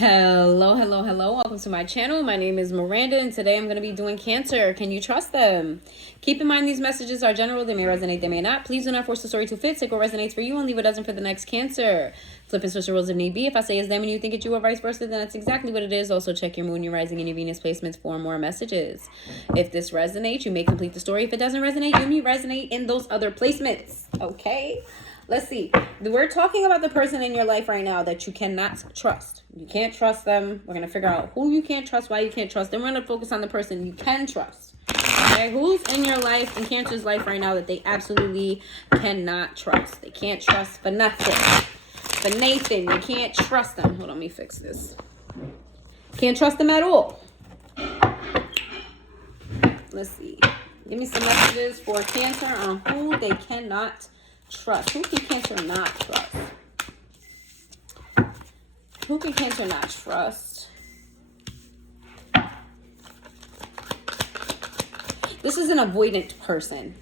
Hello, hello, hello. Welcome to my channel. My name is Miranda, and today I'm going to be doing Cancer. Can you trust them? Keep in mind these messages are general. They may resonate, they may not. Please do not force the story to fit. Take what resonates for you and leave what doesn't for the next Cancer. Flip and switch the roles if need be. If I say it's them and you think it's you or vice versa, then that's exactly what it is. Also, check your moon, your rising, and your Venus placements for more messages. If this resonates, you may complete the story. If it doesn't resonate, you may resonate in those other placements. Okay? Let's see. We're talking about the person in your life right now that you cannot trust. You can't trust them. We're going to figure out who you can't trust, why you can't trust. Then we're going to focus on the person you can trust. Okay? Who's in your life, in Cancer's life right now that they absolutely cannot trust. They can't trust for nothing. For Nathan, you can't trust them. Hold on, let me fix this. Can't trust them at all. Let's see. Give me some messages for Cancer on who they cannot trust. Who can Cancer not trust? Who can Cancer not trust? This is an avoidant person.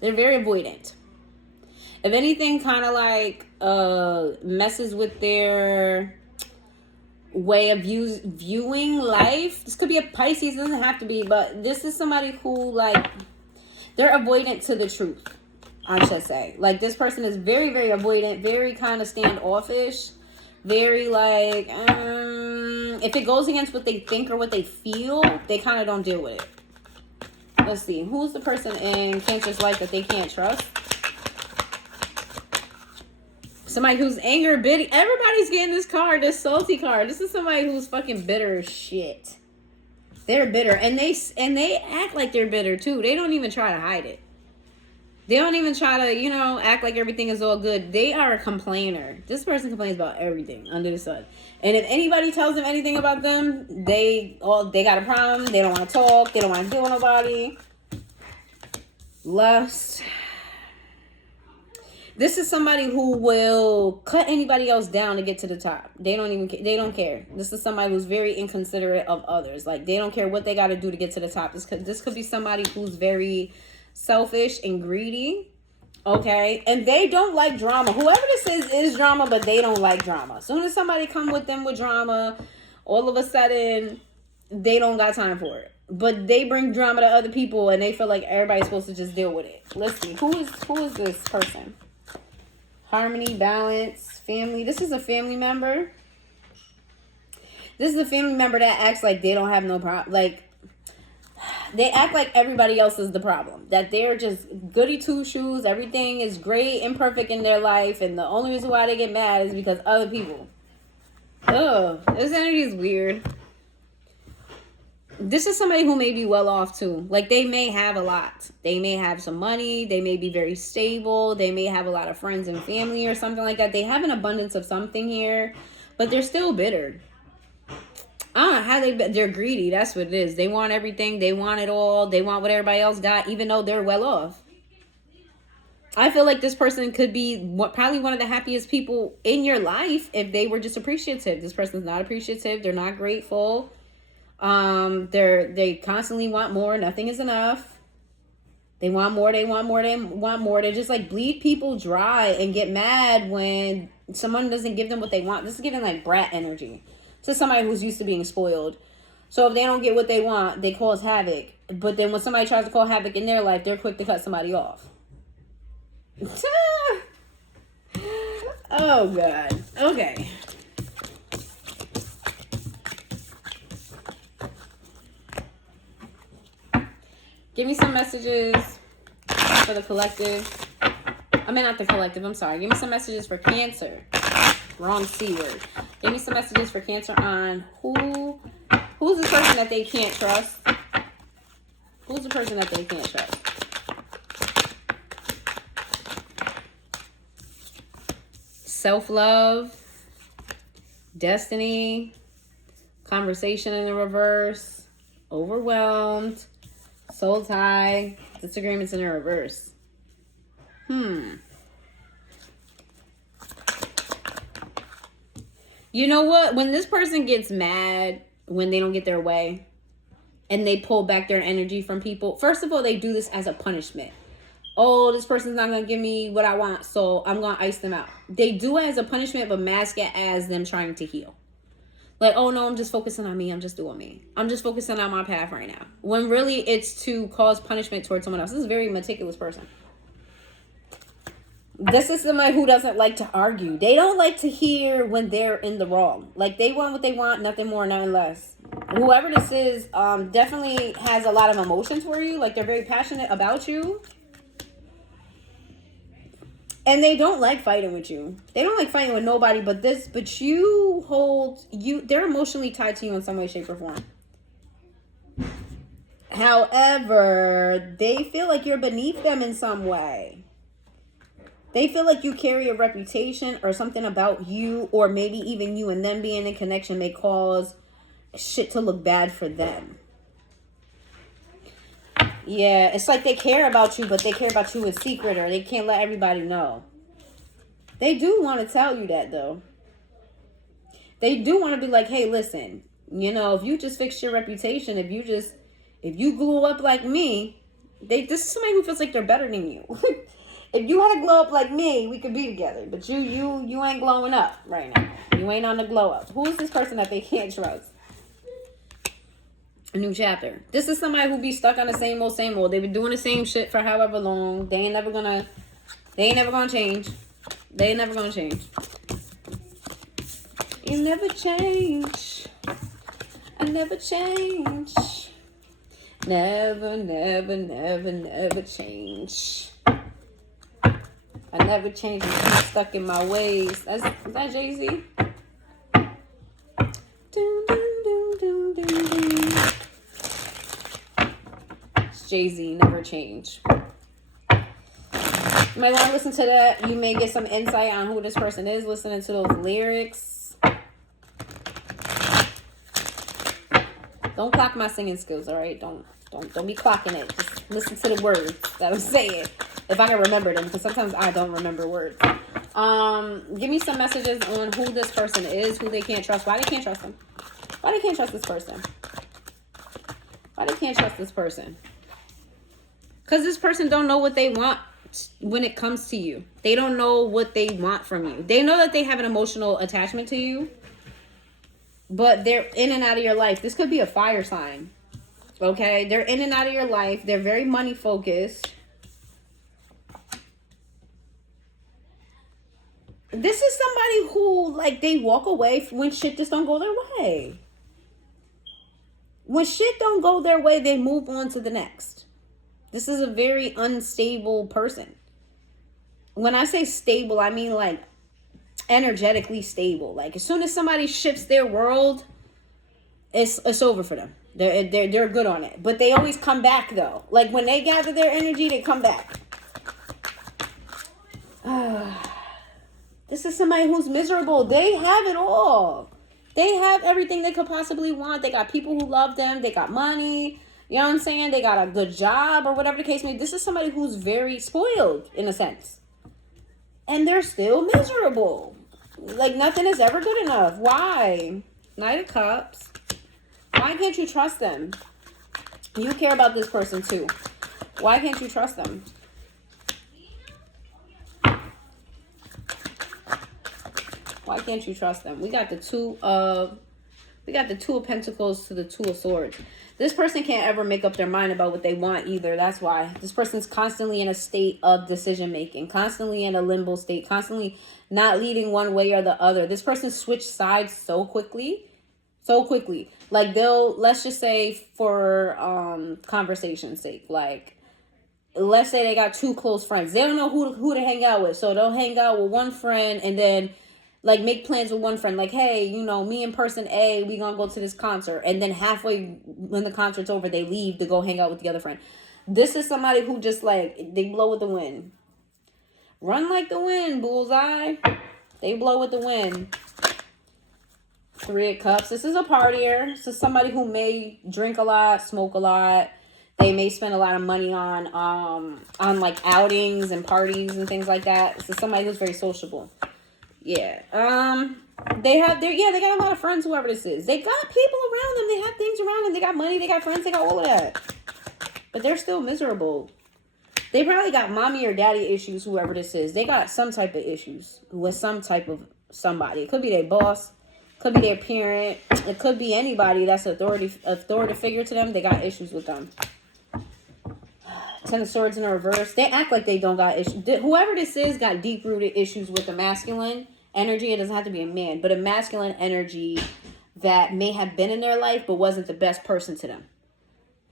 They're very avoidant. If anything, kind of like messes with their way of viewing life. This could be a Pisces. It doesn't have to be, but this is somebody who, like, they're avoidant to the truth, I should say. Like, this person is very, very avoidant, very kind of standoffish, very like, if it goes against what they think or what they feel, they kind of don't deal with it. Let's see. Who's the person in Cancer's life that they can't trust? Somebody who's anger, bitter. Everybody's getting this card, this salty card. This is somebody who's fucking bitter as shit. They're bitter. And they act like they're bitter too. They don't even try to hide it. They don't even try to, act like everything is all good. They are a complainer. This person complains about everything under the sun. And if anybody tells them anything about them, they got a problem. They don't want to talk. They don't want to deal with nobody. Lust. This is somebody who will cut anybody else down to get to the top. They don't care. This is somebody who's very inconsiderate of others. Like, they don't care what they got to do to get to the top. This could be somebody who's very selfish and greedy. Okay? And they don't like drama. Whoever this is drama, but they don't like drama. As soon as somebody come with them with drama, all of a sudden, they don't got time for it. But they bring drama to other people, and they feel like everybody's supposed to just deal with it. Let's see. Who is this person? Harmony, balance, family. This is a family member. This is a family member that acts like they don't have no problem. Like, they act like everybody else is the problem. That they're just goody two-shoes. Everything is great and perfect in their life. And the only reason why they get mad is because other people. Ugh. This energy is weird. This is somebody who may be well off too. Like, they may have a lot. They may have some money. They may be very stable. They may have a lot of friends and family or something like that. They have an abundance of something here, but they're still bitter. I don't know how they're greedy. That's what it is. They want everything. They want it all. They want what everybody else got, even though they're well off. I feel like this person could be probably one of the happiest people in your life if they were just appreciative. This person's not appreciative. They're not grateful. They constantly want more. Nothing is enough. They want more. They want more. They want more. They just like bleed people dry and get mad when someone doesn't give them what they want. This is giving like brat energy to somebody who's used to being spoiled. So if they don't get what they want, they cause havoc. But then when somebody tries to cause havoc in their life, they're quick to cut somebody off. Oh God. Okay. Give me some messages for the collective. I mean, not the collective. I'm sorry. Give me some messages for Cancer. Wrong C word. Give me some messages for Cancer on who's the person that they can't trust. Who's the person that they can't trust? Self-love. Destiny. Conversation in the reverse. Overwhelmed. Soul tie. Disagreements in the reverse. You know what? When this person gets mad when they don't get their way and they pull back their energy from people, first of all, they do this as a punishment. oh, this person's not going to give me what I want, so I'm going to ice them out. They do it as a punishment, but mask it as them trying to heal. Like, oh no, I'm just focusing on me. I'm just doing me. I'm just focusing on my path right now. When really it's to cause punishment towards someone else. This is a very meticulous person. This is somebody who doesn't like to argue. They don't like to hear when they're in the wrong. Like, they want what they want, nothing more, nothing less. Whoever this is definitely has a lot of emotions for you. Like, they're very passionate about you. And they don't like fighting with you. They don't like fighting with nobody but this. But you hold... They're emotionally tied to you in some way, shape, or form. However, they feel like you're beneath them in some way. They feel like you carry a reputation or something about you, or maybe even you and them being in connection may cause shit to look bad for them. Yeah, it's like they care about you, but they care about you in secret, or they can't let everybody know. They do want to tell you that, though. They do want to be like, hey, listen, you know, if you just fix your reputation, if you glow up like me, this is somebody who feels like they're better than you. If you had to glow up like me, we could be together. But you ain't glowing up right now. You ain't on the glow up. Who is this person that they can't trust? A new chapter. This is somebody who be stuck on the same old, same old. They've been doing the same shit for however long. They ain't never gonna change. They ain't never gonna change. You never change. I never change. Never, never, never, never change. I never change. I'm stuck in my ways. Is that Jay-Z? It's Jay-Z, never change. You might want to listen to that. You may get some insight on who this person is listening to those lyrics. Don't clock my singing skills, all right? Don't be clocking it. Just listen to the words that I'm saying. If I can remember them, because sometimes I don't remember words. Give me some messages on who this person is, who they can't trust, why they can't trust them. Why they can't trust this person? Why they can't trust this person? Because this person don't know what they want when it comes to you. They don't know what they want from you. They know that they have an emotional attachment to you, but they're in and out of your life. This could be a fire sign. Okay? They're in and out of your life. They're very money focused. This is somebody who, like, they walk away when shit just don't go their way. When shit don't go their way, they move on to the next. This is a very unstable person. When I say stable, I mean, like, energetically stable. Like, as soon as somebody shifts their world, it's over for them. They're good on it. But they always come back, though. Like, when they gather their energy, they come back. This is somebody who's miserable. They have it all. They have everything they could possibly want. They got people who love them. They got money. You know what I'm saying? They got a good job or whatever the case may be. This is somebody who's very spoiled in a sense. And they're still miserable. Like, nothing is ever good enough. Why? Knight of Cups. Why can't you trust them? You care about this person too. Why can't you trust them? Why can't you trust them? We got the Two of Pentacles to the Two of Swords. This person can't ever make up their mind about what they want either. That's why. This person's constantly in a state of decision making, constantly in a limbo state, constantly not leading one way or the other. This person switched sides so quickly. So quickly. Like, let's just say for conversation's sake, like, let's say they got two close friends. They don't know who to hang out with. So they'll hang out with one friend and then, like, make plans with one friend. Like, hey, you know, me and person A, we gonna go to this concert. And then halfway when the concert's over, they leave to go hang out with the other friend. This is somebody who just, like, they blow with the wind. Run like the wind, bullseye. They blow with the wind. Three of Cups. This is a partier. This is somebody who may drink a lot, smoke a lot. They may spend a lot of money on like outings and parties and things like that. This is somebody who's very sociable. Yeah. They got a lot of friends, whoever this is. They got people around them. They have things around them. They got money. They got friends. They got all of that. But they're still miserable. They probably got mommy or daddy issues, whoever this is. They got some type of issues with some type of somebody. It could be their boss. Could be their parent. It could be anybody that's authority figure to them. They got issues with them. Ten of Swords in the reverse. They act like they don't got issues. Whoever this is got deep-rooted issues with the masculine energy. It doesn't have to be a man, but a masculine energy that may have been in their life but wasn't the best person to them.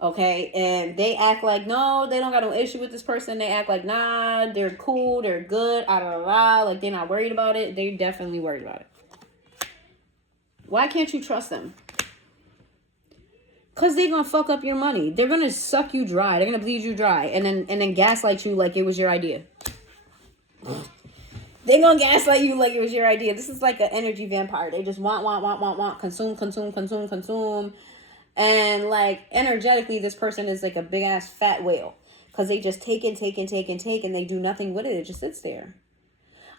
Okay? And they act like, no, they don't got no issue with this person. They act like, nah, they're cool, they're good, like they're not worried about it. They're definitely worried about it. Why can't you trust them? Because they're going to fuck up your money. They're going to suck you dry. They're going to bleed you dry. And then gaslight you like it was your idea. They're going to gaslight you like it was your idea. This is like an energy vampire. They just want, consume. And like energetically, this person is like a big ass fat whale. Because they just take. And they do nothing with it. It just sits there.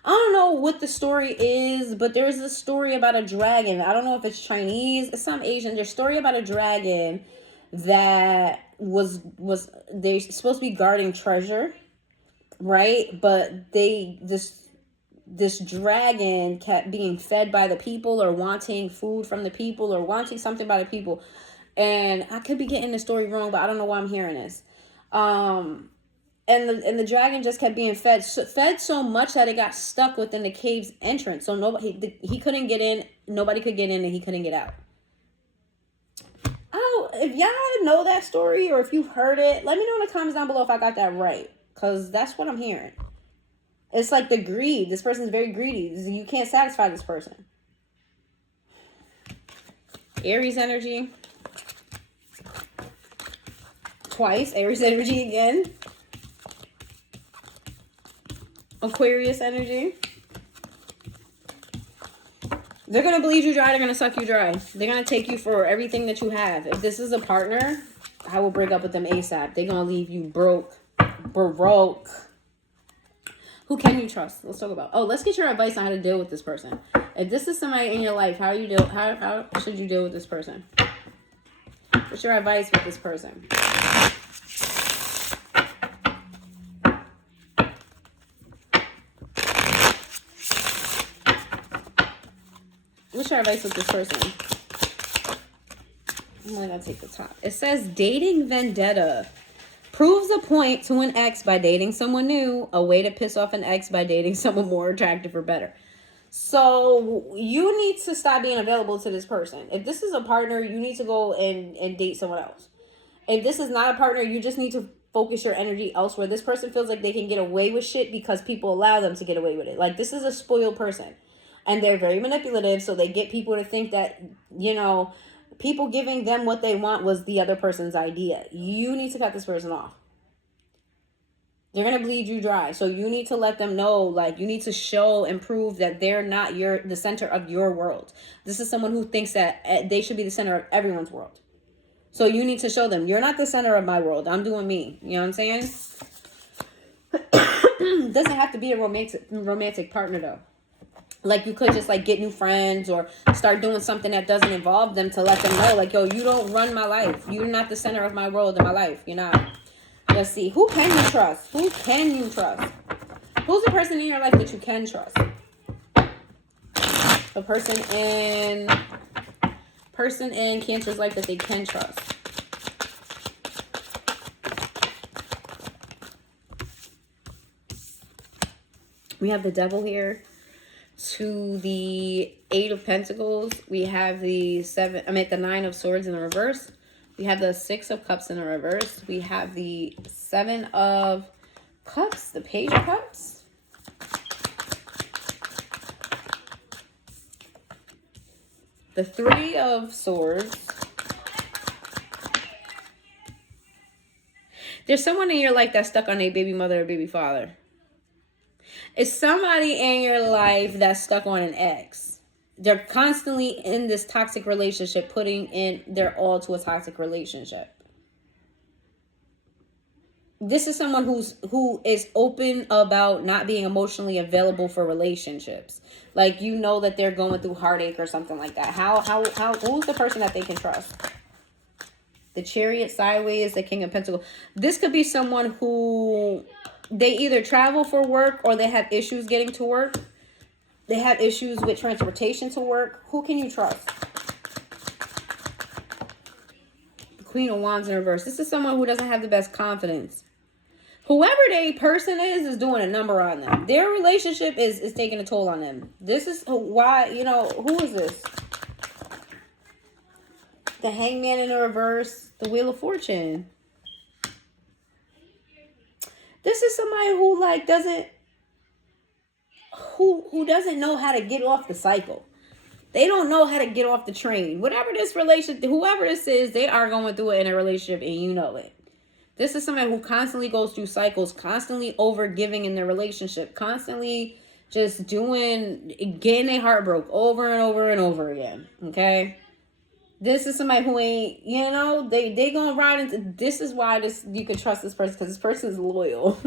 I don't know what the story is, but there's a story about a dragon. I don't know if it's Chinese, it's some Asian. There's a story about a dragon that was they're supposed to be guarding treasure, right? But this dragon kept being fed by the people or wanting food from the people or wanting something by the people. And I could be getting the story wrong, but I don't know why I'm hearing this. And the dragon just kept being fed so much that it got stuck within the cave's entrance. So he couldn't get in, nobody could get in, and he couldn't get out. If y'all know that story or if you've heard it, let me know in the comments down below if I got that right. Because that's what I'm hearing. It's like the greed. This person's very greedy. You can't satisfy this person. Aries energy. Twice. Aries energy again. Aquarius energy. They're going to bleed you dry. They're going to suck you dry. They're going to take you for everything that you have. If this is a partner, I will break up with them ASAP. They're going to leave you broke. Who can you trust? Let's talk about. Let's get your advice on how to deal with this person. If this is somebody in your life, how should you deal with this person? What's your advice with this person? What's your advice with this person? I'm only going to take the top. It says dating vendetta. Proves a point to an ex by dating someone new. A way to piss off an ex by dating someone more attractive or better. So you need to stop being available to this person. If this is a partner, you need to go and date someone else. If this is not a partner, you just need to focus your energy elsewhere. This person feels like they can get away with shit because people allow them to get away with it. Like, this is a spoiled person. And they're very manipulative, so they get people to think that, people giving them what they want was the other person's idea. You need to cut this person off. They're going to bleed you dry. So you need to let them know, like, you need to show and prove that they're not the center of your world. This is someone who thinks that they should be the center of everyone's world. So you need to show them, you're not the center of my world. I'm doing me. You know what I'm saying? Doesn't have to be a romantic partner, though. Like, you could just, like, get new friends or start doing something that doesn't involve them to let them know, like, yo, you don't run my life. You're not the center of my world and my life. You're not. Let's see. Who can you trust? Who can you trust? Who's the person in your life that you can trust? The person in Cancer's life that they can trust. We have the Devil here. To the 8 of Pentacles, we have the 9 of Swords in the reverse. We have the 6 of Cups in the reverse. We have the 7 of Cups, the Page of Cups. The 3 of Swords. There's someone in your life that's stuck on a baby mother or baby father. It's somebody in your life that's stuck on an ex. They're constantly in this toxic relationship, putting in their all to a toxic relationship. This is someone who is open about not being emotionally available for relationships. Like, you know that they're going through heartache or something like that. Who's the person that they can trust? The Chariot sideways, the King of Pentacles. This could be someone who they either travel for work or they have issues getting to work. They have issues with transportation to work. Who can you trust? The Queen of Wands in reverse. This is someone who doesn't have the best confidence. Whoever they person is doing a number on them. Their relationship is taking a toll on them. This is why, you know, who is this? The Hangman in the reverse. The Wheel of Fortune. This is somebody who like doesn't know how to get off the cycle. They don't know how to get off the train. Whatever this relationship, whoever this is, they are going through it in a relationship and you know it. This is somebody who constantly goes through cycles, constantly over giving in their relationship, constantly just getting their heart broke over and over and over again. Okay. This is somebody who ain't, you know, they gonna ride into, this is why you can trust this person, because this person is loyal.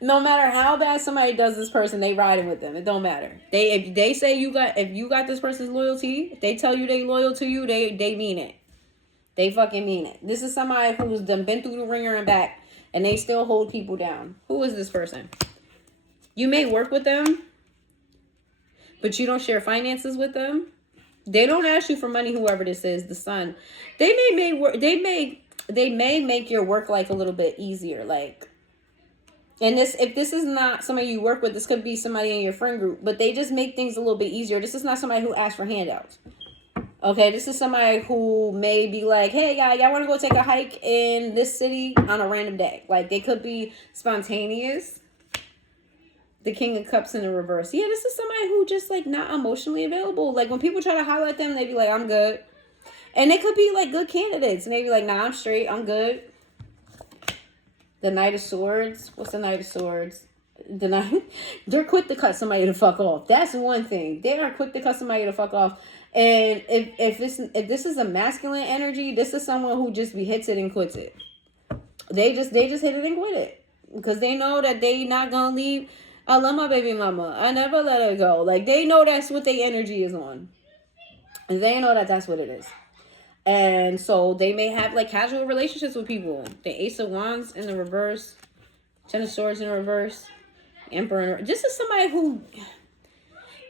No matter how bad somebody does this person, they riding with them. It don't matter. If they say if you got this person's loyalty, if they tell you they loyal to you, they mean it. They fucking mean it. This is somebody who's been through the ringer and back, and they still hold people down. Who is this person? You may work with them, but you don't share finances with them. They don't ask you for money. Whoever this is, the Sun, they may make your work life a little bit easier. Like, and if this is not somebody you work with, this could be somebody in your friend group. But they just make things a little bit easier. This is not somebody who asks for handouts. Okay, this is somebody who may be like, hey, y'all want to go take a hike in this city on a random day. Like, they could be spontaneous. The King of Cups in the reverse. Yeah, this is somebody who just, like, not emotionally available. Like, when people try to highlight them, they be like, I'm good. And they could be, like, good candidates. And they be like, nah, I'm straight. I'm good. The Knight of Swords. What's the Knight of Swords? They're quick to cut somebody the fuck off. That's one thing. They are quick to cut somebody the fuck off. And if this is a masculine energy, this is someone who just hits it and quits it. They just hit it and quit it because they know that they not gonna leave. I love my baby mama. I never let her go. Like, they know that's what their energy is on, and they know that that's what it is. And so they may have like casual relationships with people. The Ace of Wands in the reverse, Ten of Swords in the reverse, Emperor. This is somebody who.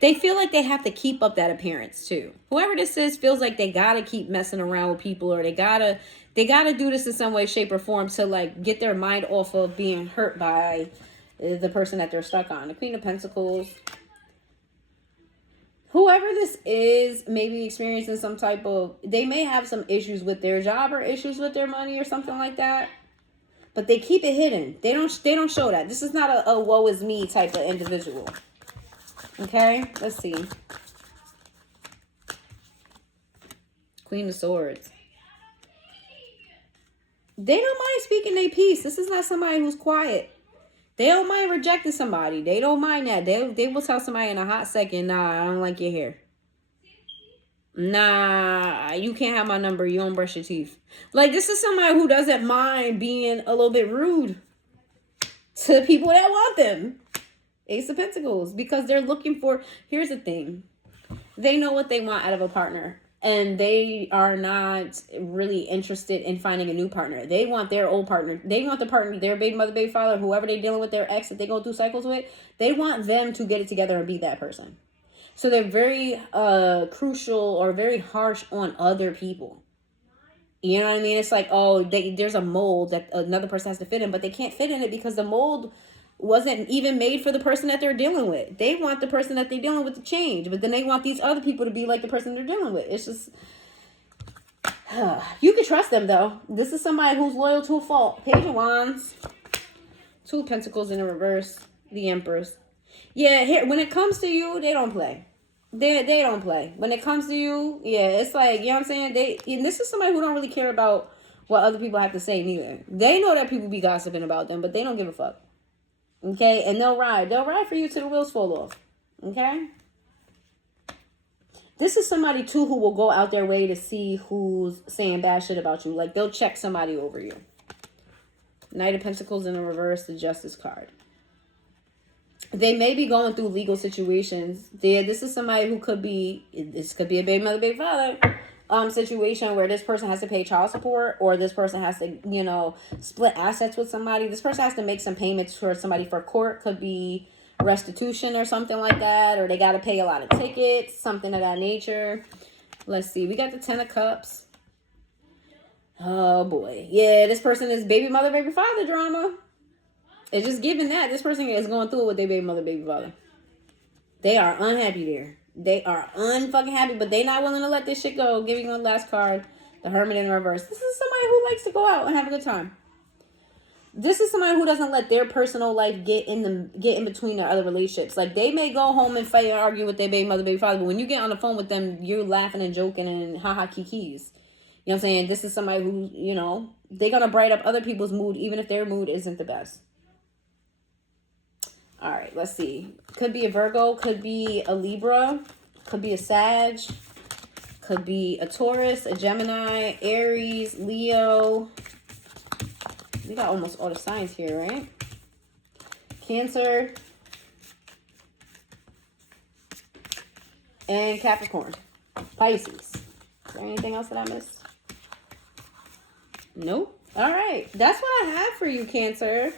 They feel like they have to keep up that appearance too. Whoever this is feels like they gotta keep messing around with people, or they gotta do this in some way, shape, or form to like get their mind off of being hurt by the person that they're stuck on. The Queen of Pentacles. Whoever this is may be experiencing some type of, they may have some issues with their job or issues with their money or something like that. But they keep it hidden. They don't show that. This is not a woe is me type of individual. Okay, let's see. Queen of Swords. They don't mind speaking their piece. This is not somebody who's quiet. They don't mind rejecting somebody. They don't mind that. They will tell somebody in a hot second, nah, I don't like your hair. Nah, you can't have my number. You don't brush your teeth. Like, this is somebody who doesn't mind being a little bit rude to people that want them. Ace of Pentacles, because they're looking for, here's the thing. They know what they want out of a partner, and they are not really interested in finding a new partner. They want their old partner. They want the partner, their baby mother, baby father, whoever they're dealing with, their ex that they go through cycles with. They want them to get it together and be that person. So they're very crucial or very harsh on other people. You know what I mean? It's like, oh, there's a mold that another person has to fit in, but they can't fit in it because the mold wasn't even made for the person that they're dealing with. They want the person that they're dealing with to change, but then they want these other people to be like the person they're dealing with. It's just, you can trust them though. This is somebody who's loyal to a fault. Page of Wands, Two of Pentacles in the reverse, the Empress. Yeah, here, when it comes to you, they don't play. They don't play. When it comes to you, yeah, it's like, you know what I'm saying? And this is somebody who don't really care about what other people have to say neither. They know that people be gossiping about them, but they don't give a fuck. Okay, and they'll ride for you till the wheels fall off. Okay, this is somebody too who will go out their way to see who's saying bad shit about you. Like, they'll check somebody over you. Knight of Pentacles in the reverse, the Justice card. They may be going through legal situations. This is somebody who could be a baby mother, baby father situation where this person has to pay child support, or this person has to, split assets with somebody. This person has to make some payments for somebody for court. Could be restitution or something like that, or they got to pay a lot of tickets, something of that nature. Let's see. We got the 10 of Cups. Oh, boy. Yeah, this person is baby mother, baby father drama. It's just given that. This person is going through it with their baby mother, baby father. They are unhappy there. They are unfucking happy, but they not willing to let this shit go. Giving one last card. The Hermit in reverse. This is somebody who likes to go out and have a good time. This is somebody who doesn't let their personal life get in between their other relationships. Like, they may go home and fight and argue with their baby mother, baby father, but when you get on the phone with them, you're laughing and joking and haha kikis. You know what I'm saying? This is somebody who, you know, they're going to brighten up other people's mood, even if their mood isn't the best. All right, let's see. Could be a Virgo, could be a Libra, could be a Sag, could be a Taurus, a Gemini, Aries, Leo. We got almost all the signs here, right? Cancer. And Capricorn. Pisces. Is there anything else that I missed? Nope. All right. That's what I have for you, Cancer.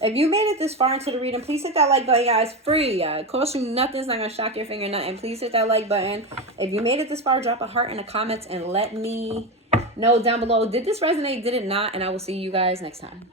If you made it this far into the reading, please hit that like button, guys. Free. It costs you nothing. It's not going to shock your finger, nothing. Please hit that like button. If you made it this far, drop a heart in the comments and let me know down below. Did this resonate? Did it not? And I will see you guys next time.